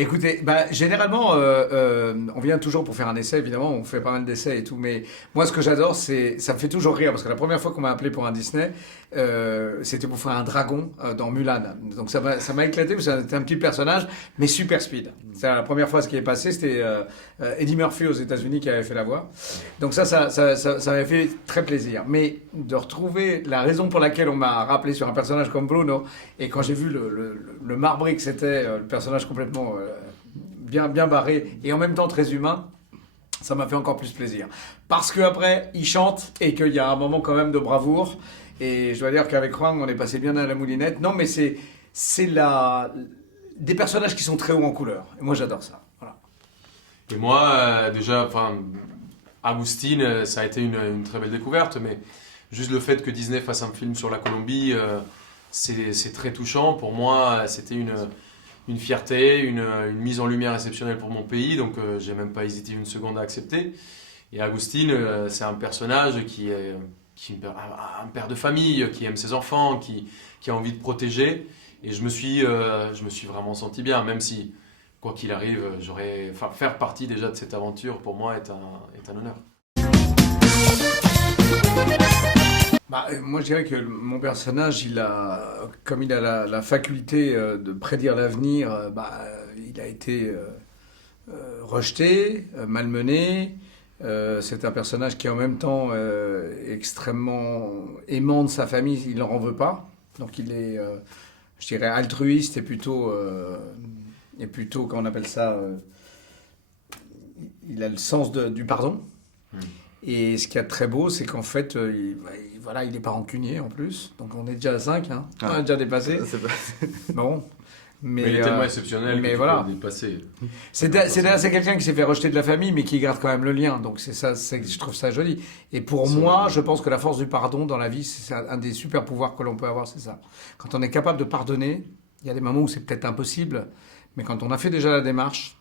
Écoutez, généralement, on vient toujours pour faire un essai, évidemment, on fait pas mal d'essais et tout, mais moi, ce que j'adore, ça me fait toujours rire, parce que la première fois qu'on m'a appelé pour un Disney, c'était pour faire un dragon dans Mulan. Donc ça m'a éclaté, parce que c'était un petit personnage, mais super speed. C'est la première fois ce qui est passé, c'était Eddie Murphy aux États-Unis qui avait fait la voix. Donc ça m'avait fait très plaisir. Mais de retrouver la raison pour laquelle on m'a rappelé sur un personnage comme Bruno, et quand j'ai vu le marbré que c'était, le personnage complètement bien barré et en même temps très humain, ça m'a fait encore plus plaisir. Parce qu'après, il chante et qu'il y a un moment quand même de bravoure. Et je dois dire qu'avec Wang, on est passé bien à la moulinette. Non, mais des personnages qui sont très hauts en couleur. Et moi, j'adore ça. Voilà. Et moi, déjà, Agustín, ça a été une très belle découverte, mais juste le fait que Disney fasse un film sur la Colombie, c'est très touchant. Pour moi, c'était une fierté, une mise en lumière exceptionnelle pour mon pays, donc j'ai même pas hésité une seconde à accepter. Et Agustín, c'est un personnage qui est un père de famille, qui aime ses enfants, qui a envie de protéger. Et je me suis vraiment senti bien, même si, quoi qu'il arrive, faire partie déjà de cette aventure, pour moi, est un honneur. Moi, je dirais que mon personnage, comme il a la faculté de prédire l'avenir, il a été rejeté, malmené. C'est un personnage qui est en même temps extrêmement aimant de sa famille, il n'en veut pas. Donc il est, je dirais, altruiste et plutôt, comment on appelle ça, il a le sens du pardon. Et ce qu'il y a de très beau, c'est qu'en fait, voilà, il n'est pas rancunier en plus. Donc on est déjà à 5, hein. On a déjà dépassé. Bon. Mais il est tellement exceptionnel mais que voilà. tu peux le dépasser. C'est quelqu'un qui s'est fait rejeter de la famille, mais qui garde quand même le lien. Donc c'est ça, je trouve ça joli. Et pour moi, je pense que la force du pardon dans la vie, c'est un des super pouvoirs que l'on peut avoir, c'est ça. Quand on est capable de pardonner, il y a des moments où c'est peut-être impossible, mais quand on a fait déjà la démarche,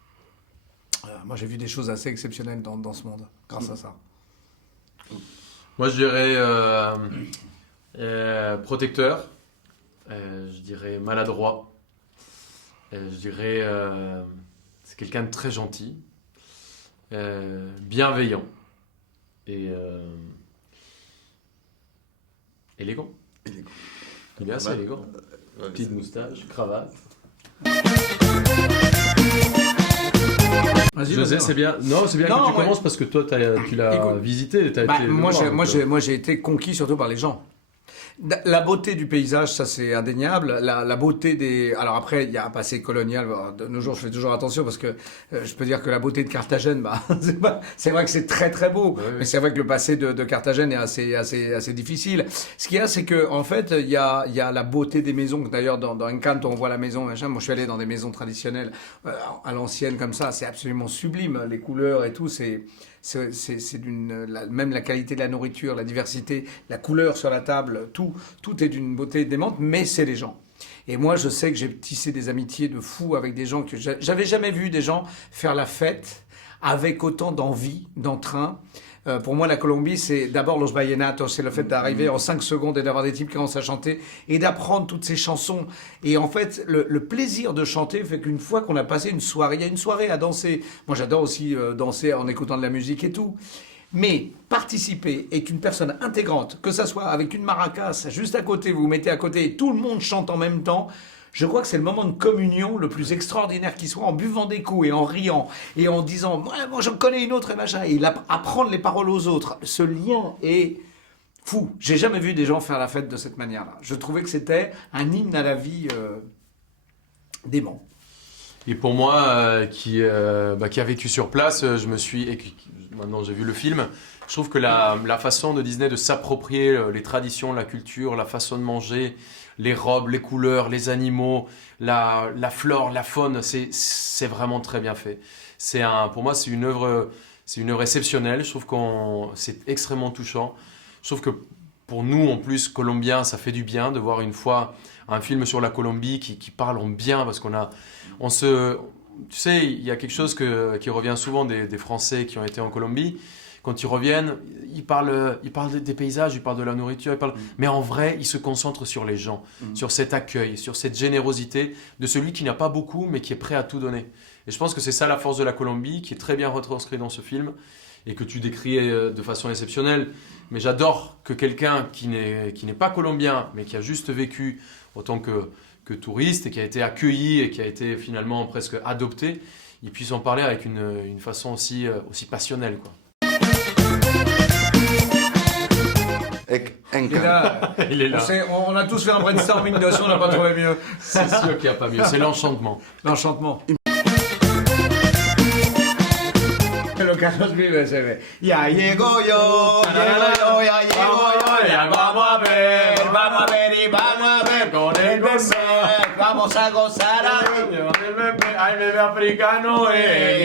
moi j'ai vu des choses assez exceptionnelles dans ce monde, grâce à ça. Moi, je dirais protecteur, je dirais maladroit, je dirais c'est quelqu'un de très gentil, bienveillant et élégant. Il est assez élégant. Petite moustache, cravate. José, c'est bien. Non, c'est bien que tu commences parce que toi, tu l'as visité. Moi, j'ai été conquis surtout par les gens. La beauté du paysage, ça c'est indéniable. La beauté des... Alors après, il y a un passé colonial. De nos jours, je fais toujours attention parce que je peux dire que la beauté de Carthagène, c'est vrai que c'est très très beau. Ouais, mais c'est vrai que le passé de Carthagène est assez difficile. Ce qu'il y a, c'est que en fait, il y a la beauté des maisons. D'ailleurs, dans Encanto, on voit la maison. Machin. Moi, je suis allé dans des maisons traditionnelles à l'ancienne comme ça. C'est absolument sublime. Les couleurs et tout, c'est même la qualité de la nourriture, la diversité, la couleur sur la table, tout est d'une beauté démente, mais c'est les gens. Et moi, je sais que j'ai tissé des amitiés de fou avec des gens que j'avais jamais vu des gens faire la fête avec autant d'envie, d'entrain. Pour moi, la Colombie, c'est d'abord Los Vallenatos, c'est le fait d'arriver en 5 secondes et d'avoir des types qui commencent à chanter et d'apprendre toutes ces chansons. Et en fait, le plaisir de chanter fait qu'une fois qu'on a passé une soirée, il y a une soirée à danser. Moi, j'adore aussi danser en écoutant de la musique et tout. Mais participer et qu'une personne intégrante, que ça soit avec une maracas, juste à côté, vous vous mettez à côté et tout le monde chante en même temps, je crois que c'est le moment de communion le plus extraordinaire qui soit, en buvant des coups et en riant et en disant « moi j'en connais une autre et machin » et apprendre les paroles aux autres. Ce lien est fou. J'ai jamais vu des gens faire la fête de cette manière-là. Je trouvais que c'était un hymne à la vie dément. Et pour moi, qui a vécu sur place, maintenant j'ai vu le film, je trouve que la façon de Disney de s'approprier les traditions, la culture, la façon de manger, les robes, les couleurs, les animaux, la flore, la faune, c'est vraiment très bien fait. Pour moi, c'est une œuvre exceptionnelle. Je trouve c'est extrêmement touchant. Je trouve que pour nous, en plus, Colombiens, ça fait du bien de voir une fois un film sur la Colombie qui parle en bien, parce tu sais, il y a quelque chose qui revient souvent des Français qui ont été en Colombie. quand ils reviennent, ils parlent des paysages, ils parlent de la nourriture, mais en vrai, ils se concentrent sur les gens, sur cet accueil, sur cette générosité de celui qui n'a pas beaucoup, mais qui est prêt à tout donner. Et je pense que c'est ça la force de la Colombie, qui est très bien retranscrit dans ce film, et que tu décris de façon exceptionnelle. Mais j'adore que quelqu'un qui n'est pas colombien, mais qui a juste vécu autant que touriste, et qui a été accueilli, et qui a été finalement presque adopté, il puisse en parler avec une façon aussi passionnelle, quoi. Il est là. Il est là. On a tous fait un brainstorming dessus, on n'a pas trouvé mieux. C'est sûr qu'il n'y a pas mieux, c'est l'enchantement. L'enchantement. Lo Carlos Vives se ve. Ya llego yo, ya llego yo, ya vamos a ver y vamos a ver con el bebé, vamos a gozar Ay, bebé africano,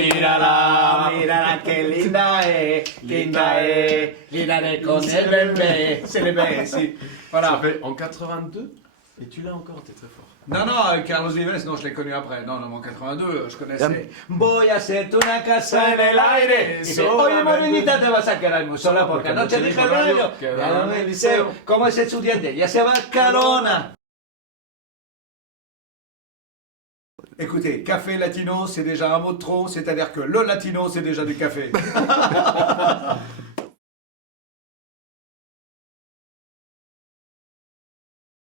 mírala qué linda con el bebé, c'est le bébé, si. Voilà. Ça fait en 82, et tu l'as encore, t'es très fort. Non, Carlos Vives, non, je l'ai connu après. Non, en 82, je connaissais. Voy a hacerte una casa en el aire. Oye, morenita, te vas a quedar muy sola porque anoche dije el gallo. Ya en el liceo. ¿Cómo es estudiante? Ya se va a Carona. Écoutez, café latino, c'est déjà un mot de trop, c'est-à-dire que le latino, c'est déjà du café.